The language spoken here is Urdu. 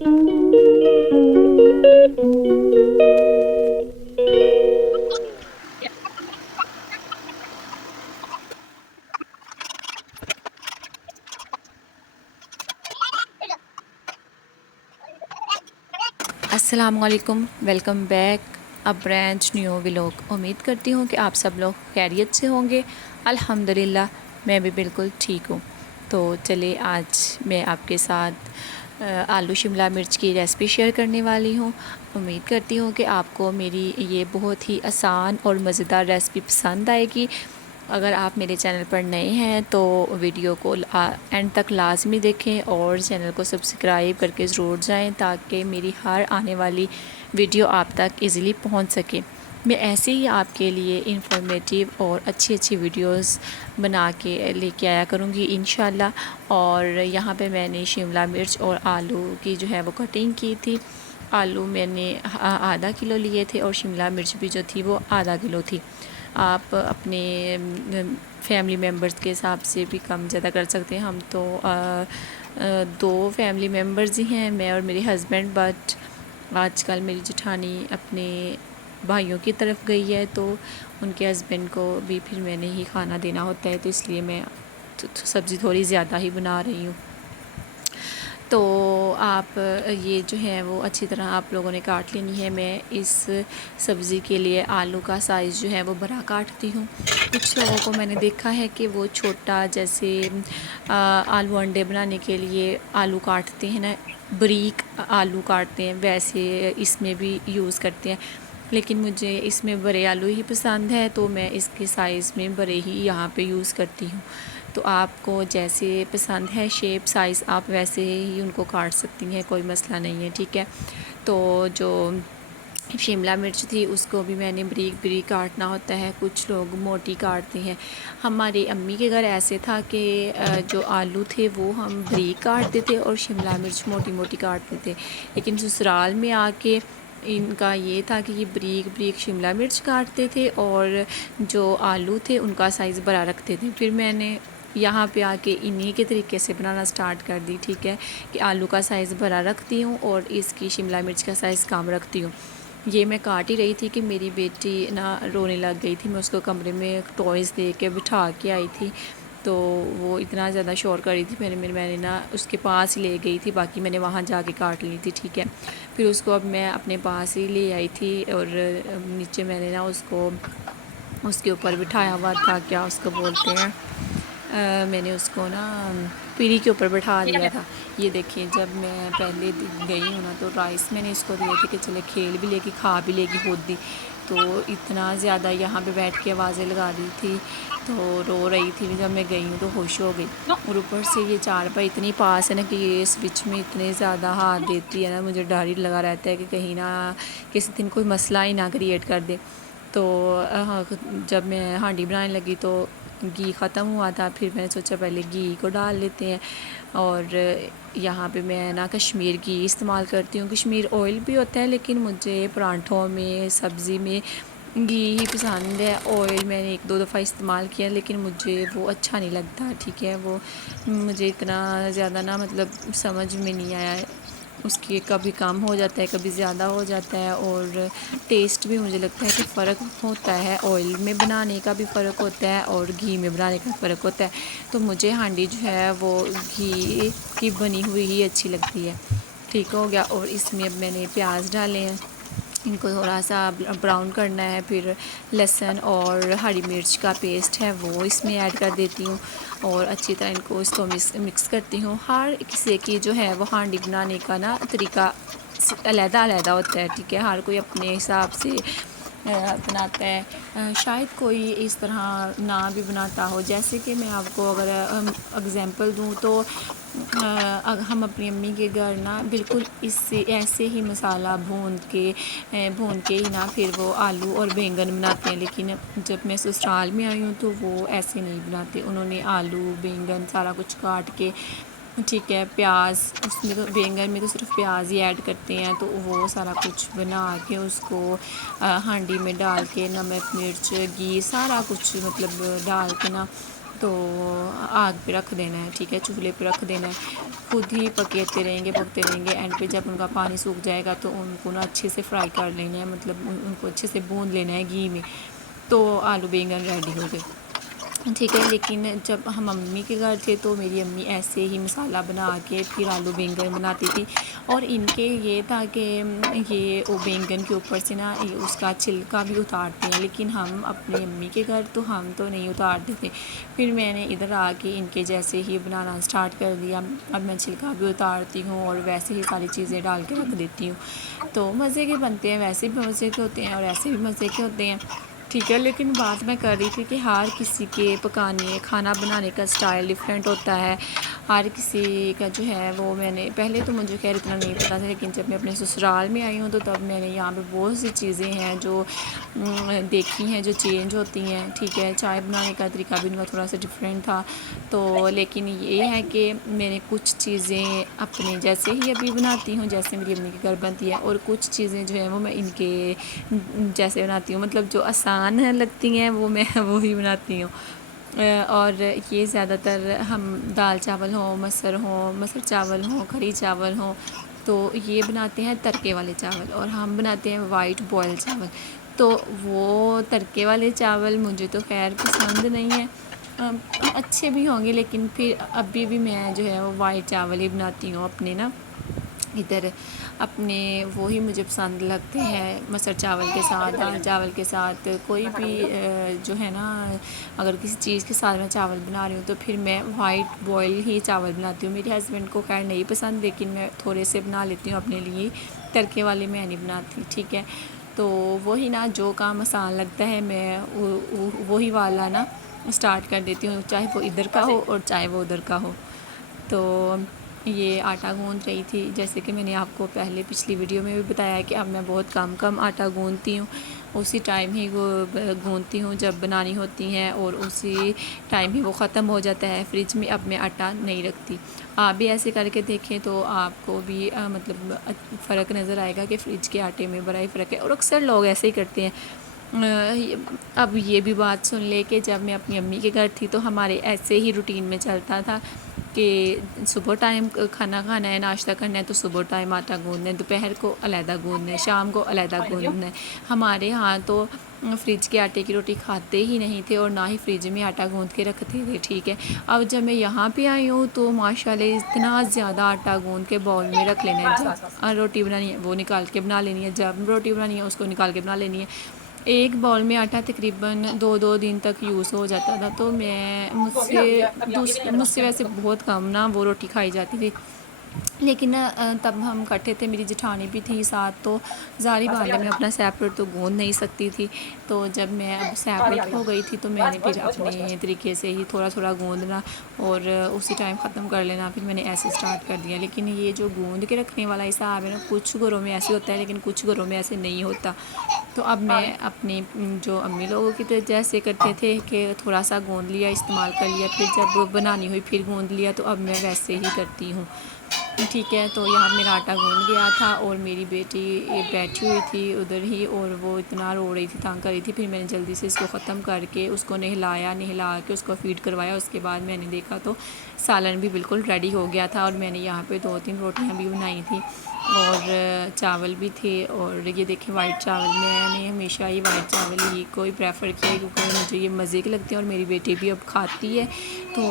السلام علیکم، ویلکم بیک ا برانچ نیو ولاگ۔ امید کرتی ہوں کہ آپ سب لوگ خیریت سے ہوں گے۔ الحمدللہ میں بھی بالکل ٹھیک ہوں۔ تو چلے آج میں آپ کے ساتھ آلو شملہ مرچ کی ریسپی شیئر کرنے والی ہوں۔ امید کرتی ہوں کہ آپ کو میری یہ بہت ہی آسان اور مزیدار ریسپی پسند آئے گی۔ اگر آپ میرے چینل پر نئے ہیں تو ویڈیو کو اینڈ تک لازمی دیکھیں اور چینل کو سبسکرائب کر کے ضرور جائیں تاکہ میری ہر آنے والی ویڈیو آپ تک ایزیلی پہنچ سکے۔ میں ایسے ہی آپ کے لیے انفارمیٹیو اور اچھی ویڈیوز بنا کے لے کے آیا کروں گی انشاءاللہ۔ اور یہاں پہ میں نے شملہ مرچ اور آلو کی جو ہے وہ کٹنگ کی تھی۔ آلو میں نے آدھا کلو لیے تھے اور شملہ مرچ بھی جو تھی وہ آدھا کلو تھی۔ آپ اپنے فیملی ممبرز کے حساب سے بھی کم زیادہ کر سکتے ہیں۔ ہم تو 2 فیملی ممبرز ہی ہیں، میں اور میرے ہسبینڈ، بٹ آج کل میری جٹھانی اپنے بھائیوں کی طرف گئی ہے تو ان کے ہسبینڈ کو بھی پھر میں نے ہی کھانا دینا ہوتا ہے، تو اس لیے میں سبزی تھوڑی زیادہ ہی بنا رہی ہوں۔ تو آپ یہ جو ہے وہ اچھی طرح آپ لوگوں نے کاٹ لینی ہے۔ میں اس سبزی کے لیے آلو کا سائز جو ہے وہ بڑا کاٹتی ہوں۔ کچھ لوگوں کو میں نے دیکھا ہے کہ وہ چھوٹا، جیسے آلو انڈے بنانے کے لیے آلو کاٹتے ہیں نا، بریک آلو کاٹتے ہیں، ویسے اس میں بھی یوز کرتے ہیں، لیکن مجھے اس میں بڑے آلو ہی پسند ہے تو میں اس کے سائز میں بڑے ہی یہاں پہ یوز کرتی ہوں۔ تو آپ کو جیسے پسند ہے شیپ سائز آپ ویسے ہی ان کو کاٹ سکتی ہیں، کوئی مسئلہ نہیں ہے، ٹھیک ہے۔ تو جو شملہ مرچ تھی اس کو بھی میں نے بریک کاٹنا ہوتا ہے، کچھ لوگ موٹی کاٹتے ہیں۔ ہماری امی کے گھر ایسے تھا کہ جو آلو تھے وہ ہم بریک کاٹتے تھے اور شملہ مرچ موٹی کاٹتے تھے، لیکن سسرال میں آ کے ان کا یہ تھا کہ یہ بریک شملہ مرچ کاٹتے تھے اور جو آلو تھے ان کا سائز بڑا رکھتے تھے۔ پھر میں نے یہاں پہ آ کے انہی کے طریقے سے بنانا سٹارٹ کر دی، ٹھیک ہے، کہ آلو کا سائز بڑا رکھتی ہوں اور اس کی شملہ مرچ کا سائز کم رکھتی ہوں۔ یہ میں کاٹ ہی رہی تھی کہ میری بیٹی نا رونے لگ گئی تھی، میں اس کو کمرے میں ٹوائز دے کے بٹھا کے آئی تھی، تو وہ اتنا زیادہ شور کر رہی تھی، میں نے نا اس کے پاس ہی لے گئی تھی، باقی میں نے وہاں جا کے کاٹ لی تھی، ٹھیک ہے۔ پھر اس کو اب میں اپنے پاس ہی لے آئی تھی اور نیچے میں نے نا اس کو اس کے اوپر بٹھایا ہوا تھا، کیا اس کو بولتے ہیں، میں نے اس کو نا پیڑھی کے اوپر بٹھا دیا تھا۔ یہ دیکھیں، جب میں پہلے گئی ہوں نا تو رائس میں نے اس کو دیے تھے کہ چلے کھیل بھی لے گی، کھا بھی لے گی خود بھی، تو اتنا زیادہ یہاں پہ بیٹھ کے آوازیں لگا رہی تھی تو رو رہی تھی۔ جب میں گئی ہوں تو خوش ہو گئی، اور اوپر سے یہ چارپائی اتنی پاس ہے نا کہ یہ سوئچ میں اتنے زیادہ ہاتھ دیتی ہے نا، مجھے ڈر ہی لگا رہتا ہے کہ کہیں نہ کسی دن کوئی مسئلہ ہی نہ کریٹ کر دے۔ تو جب میں ہانڈی بنانے لگی تو گھی ختم ہوا تھا، پھر میں نے سوچا پہلے گھی کو ڈال لیتے ہیں، اور یہاں پہ میں نا کشمیر گھی استعمال کرتی ہوں۔ کشمیر آئل بھی ہوتا ہے لیکن مجھے پراٹھوں میں سبزی میں گھی ہی پسند ہے۔ آئل میں نے 1-2 دفعہ استعمال کیا لیکن مجھے وہ اچھا نہیں لگتا، ٹھیک ہے، وہ مجھے اتنا زیادہ نا مطلب سمجھ میں نہیں آیا ہے، اس کی کبھی کم ہو جاتا ہے کبھی زیادہ ہو جاتا ہے، اور ٹیسٹ بھی مجھے لگتا ہے کہ فرق ہوتا ہے، آئل میں بنانے کا بھی فرق ہوتا ہے اور گھی میں بنانے کا فرق ہوتا ہے۔ تو مجھے ہانڈی جو ہے وہ گھی کی بنی ہوئی ہی اچھی لگتی ہے، ٹھیک ہو گیا۔ اور اس میں اب میں نے پیاز ڈالے ہیں، ان کو تھوڑا سا براؤن کرنا ہے، پھر لہسن اور ہری مرچ کا پیسٹ ہے وہ اس میں ایڈ کر دیتی ہوں اور اچھی طرح ان کو مکس کرتی ہوں۔ ہر کسی کی جو ہے وہ ہانڈی بنانے کا نا طریقہ علیحدہ ہوتا ہے، ٹھیک ہے، ہر کوئی اپنے حساب سے بناتا ہے، شاید کوئی اس طرح نہ بھی بناتا ہو۔ جیسے کہ میں آپ کو اگر اگزامپل دوں تو ہم اپنی امی کے گھر نا بالکل اس سے ایسے ہی مسالہ بھون کے ہی نا پھر وہ آلو اور بینگن بناتے ہیں، لیکن جب میں سسرال میں آئی ہوں تو وہ ایسے نہیں بناتے، انہوں نے آلو بینگن سارا کچھ کاٹ کے، ٹھیک ہے، پیاز، اس میں تو بینگن میں تو صرف پیاز ہی ایڈ کرتے ہیں، تو وہ سارا کچھ بنا کے اس کو ہانڈی میں ڈال کے نمک مرچ گھی سارا کچھ مطلب ڈال کے نا تو آگ پہ رکھ دینا ہے، ٹھیک ہے، چولہے پہ رکھ دینا ہے، خود ہی پکتے رہیں گے. اینڈ پہ جب ان کا پانی سوکھ جائے گا تو ان کو نا اچھے سے فرائی کر لینا ہے، مطلب ان کو اچھے سے بھون لینا ہے گھی میں. تو آلو بیگن ریڈی ہو گئے، ٹھیک ہے. لیکن جب ہم امی کے گھر تھے تو میری امی ایسے ہی مسالہ بنا کے پھر آلو بیگن بناتی تھی. اور ان کے یہ تھا کہ یہ بیگن کے اوپر سے نا اس کا چھلکا بھی اتارتے ہیں، لیکن ہم اپنی امی کے گھر تو ہم تو نہیں اتارتے تھے. پھر میں نے ادھر آ کے ان کے جیسے ہی بنانا اسٹارٹ کر دیا. اب میں چھلکا بھی اتارتی ہوں اور ویسے ہی ساری چیزیں ڈال کے رکھ دیتی ہوں. تو مزے کے بنتے ہیں، ویسے بھی مزے کے ہوتے ہیں اور ایسے بھی مزے کے ہوتے ہیں، ٹھیک ہے. لیکن بات میں کر رہی تھی کہ ہر کسی کے پکانے کھانا بنانے کا اسٹائل ڈفرینٹ ہوتا ہے. ہر کسی کا جو ہے وہ، میں نے پہلے تو مجھے خیر اتنا نہیں پتا تھا، لیکن جب میں اپنے سسرال میں آئی ہوں تو تب میں نے یہاں پہ بہت سی چیزیں ہیں جو دیکھی ہیں جو چینج ہوتی ہیں، ٹھیک ہے. چائے بنانے کا طریقہ بھی ان کا تھوڑا سا ڈفرینٹ تھا. تو لیکن یہ ہے کہ میں نے کچھ چیزیں اپنے جیسے ہی ابھی بناتی ہوں جیسے میری امی کے گھر بنتی ہے، اور کچھ چیزیں جو ہیں وہ میں ان کے جیسے بناتی ہوں، مطلب جو آسان لگتی ہیں وہ میں وہی بناتی ہوں. اور یہ زیادہ تر ہم دال چاول ہوں، مسر چاول ہوں، کڑھی چاول ہوں تو یہ بناتے ہیں تڑکے والے چاول، اور ہم بناتے ہیں وائٹ بوائل چاول. تو وہ تڑکے والے چاول مجھے تو خیر پسند نہیں ہیں، اچھے بھی ہوں گے لیکن پھر ابھی بھی میں جو ہے وہ وائٹ چاول ہی بناتی ہوں اپنے نا ادھر اپنے. وہی مجھے پسند لگتے ہیں مسر چاول کے ساتھ، دال چاول کے ساتھ، کوئی بھی جو ہے نا اگر کسی چیز کے ساتھ میں چاول بنا رہی ہوں تو پھر میں وائٹ بوائل ہی چاول بناتی ہوں. میرے ہسبینڈ کو خیر نہیں پسند لیکن میں تھوڑے سے بنا لیتی ہوں اپنے لیے، تڑکے والے میں نہیں بناتی، ٹھیک ہے. تو وہی نا جو کام آسان لگتا ہے میں وہی والا نا اسٹارٹ کر دیتی ہوں، چاہے وہ ادھر کا ہو اور چاہے وہ ادھر کا ہو. تو یہ آٹا گوندھ رہی تھی، جیسے کہ میں نے آپ کو پہلے پچھلی ویڈیو میں بھی بتایا کہ اب میں بہت کم آٹا گوندھتی ہوں، اسی ٹائم ہی وہ گوندھتی ہوں جب بنانی ہوتی ہیں، اور اسی ٹائم ہی وہ ختم ہو جاتا ہے فریج میں. اب میں آٹا نہیں رکھتی. آپ بھی ایسے کر کے دیکھیں تو آپ کو بھی مطلب فرق نظر آئے گا کہ فریج کے آٹے میں بڑا ہی فرق ہے، اور اکثر لوگ ایسے ہی کرتے ہیں. اب یہ بھی بات سن لے کہ جب میں اپنی امی کے گھر تھی تو ہمارے ایسے ہی روٹین میں چلتا تھا کہ صبح ٹائم کھانا کھانا ہے، ناشتہ کرنا ہے تو صبح ٹائم آٹا گوندھنا ہے، دوپہر کو علیحدہ گوندھنا ہے، شام کو علیحدہ گوندھنا ہے. ہمارے ہاں تو فریج کے آٹے کی روٹی کھاتے ہی نہیں تھے اور نہ ہی فریج میں آٹا گوندھ کے رکھتے تھے، ٹھیک ہے. اب جب میں یہاں پہ آئی ہوں تو ماشاء اللہ اتنا زیادہ آٹا گوندھ کے باؤل میں رکھ لینا ہے، جب روٹی بنانی ہے وہ نکال کے بنا لینی ہے، جب روٹی بنانی ہے اس کو نکال کے بنا لینی ہے. ایک باؤل میں آٹا تقریباً 2 دن تک یوز ہو جاتا تھا. تو مجھ سے ویسے بہت کم نا وہ روٹی کھائی جاتی تھی، لیکن تب ہم کٹھے تھے، میری جٹھانی بھی تھی ساتھ، تو ظاہری بات ہے میں اپنا سیپریٹ تو گوندھ نہیں سکتی تھی. تو جب میں اب سیپریٹ ہو گئی تھی تو میں نے پھر اپنے طریقے سے ہی تھوڑا گوندھنا اور اسی ٹائم ختم کر لینا. پھر میں نے ایسے اسٹارٹ کر دیا. لیکن یہ جو گوندھ کے رکھنے والا حساب ہے نا، کچھ گھروں میں ایسے ہوتا ہے لیکن کچھ گھروں میں ایسے نہیں ہوتا. تو اب میں اپنی جو امی لوگوں کی جیسے کرتے تھے کہ تھوڑا سا گوندھ لیا، استعمال کر لیا، پھر جب بنانی ہوئی پھر گوندھ لیا، تو اب میں ویسے ہی کرتی ہوں، ٹھیک ہے. تو یہاں میرا آٹا گوندھ گیا تھا اور میری بیٹی بیٹھی ہوئی تھی ادھر ہی، اور وہ اتنا رو رہی تھی، تانگ کر رہی تھی. پھر میں نے جلدی سے اس کو ختم کر کے اس کو نہلا کے اس کو فیڈ کروایا. اس کے بعد میں نے دیکھا تو سالن بھی بالکل ریڈی ہو گیا تھا، اور میں نے یہاں پہ 2-3 روٹیاں بھی بنائی تھیں اور چاول بھی تھے. اور یہ دیکھیں وائٹ چاول، میں نے ہمیشہ ہی وائٹ چاول ہی کو پریفر کیا ہے کیونکہ مجھے یہ مزے کے لگتے ہیں اور میری بیٹی بھی اب کھاتی ہے. تو